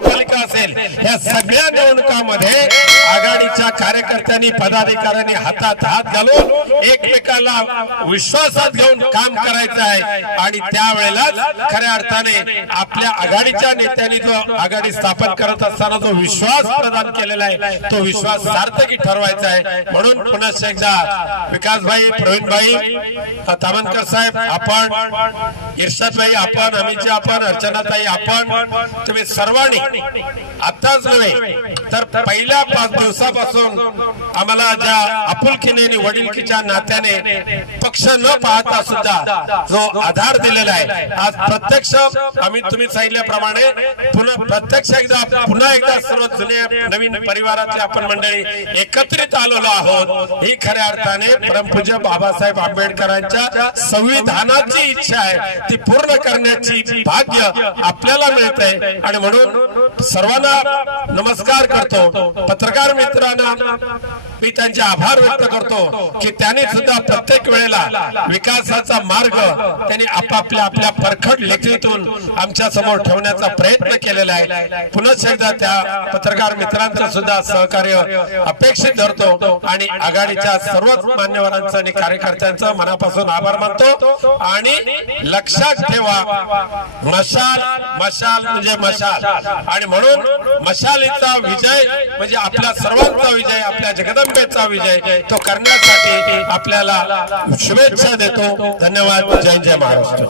महापालिका असेल या सगळ्या निवडणुकामध्ये आघाडीच्या कार्यकर्त्यांनी पदाधिकाऱ्यांनी हातात हात घालून एकमेकाला विश्वासात घेऊन काम करायचं आहे. आणि त्यावेळेलाच खऱ्या अर्थाने आपल्या आघाडीच्या नेत्यांनी जो आघाडी स्थापन करत असताना जो विश्वास प्रदान केलेला आहे तो विश्वास सार्थकी ठरवायचा आहे. म्हणून पुन्हा एकदा विकासभाई प्रवीणभाई तामनकर साहेब आपण इर्षाताई आपण अमितजी आपण अर्चनाताई आपण तुम्ही सर्वांनी आताच नव्हे तर पहिल्या पाच दिवसापासून आम्हाला ज्या आपुलकीने आणि वडिलकीच्या नात्याने पक्ष न पाहता सुद्धा जो आधार दिलेला आहे आज प्रत्यक्ष आम्ही तुम्ही सांगितल्याप्रमाणे पुन्हा प्रत्यक्ष एकदा पुन्हा एकदा सर्व जुन्या नवीन परिवारातले आपण मंडळी एकत्रित आलेलो आहोत. ही खऱ्या अर्थाने परमपूज्य बाबासाहेब आंबेडकरांच्या संविधानाची इच्छा आहे. ती पूर्ण करण्याची भाग्य आपल्याला मिळत आहे आणि म्हणून सर्वांना नमस्कार करतो. पत्रकार मित्रांना मी त्यांचे आभार व्यक्त करतो की त्यांनी सुद्धा प्रत्येक वेळेला विकासाचा मार्ग त्यांनी आपापल्या आपल्या परखड लेखणीतून आमच्यासमोर ठेवण्याचा प्रयत्न केलेला आहे. पुन्हा एकदा त्या पत्रकार मित्रांचं सुद्धा सहकार्य अपेक्षित धरतो आणि आघाडीच्या सर्वच मान्यवरांचं आणि कार्यकर्त्यांचं मनापासून आभार मानतो. आणि लक्षात ठेवा मशाल मशाल म्हणजे मशाल. आणि म्हणून मशालीचा विजय म्हणजे आपल्या सर्वांचा विजय आपल्या जगदंबेचा विजय तो करण्यासाठी आपल्याला शुभेच्छा देतो. धन्यवाद. जय जय महाराष्ट्र.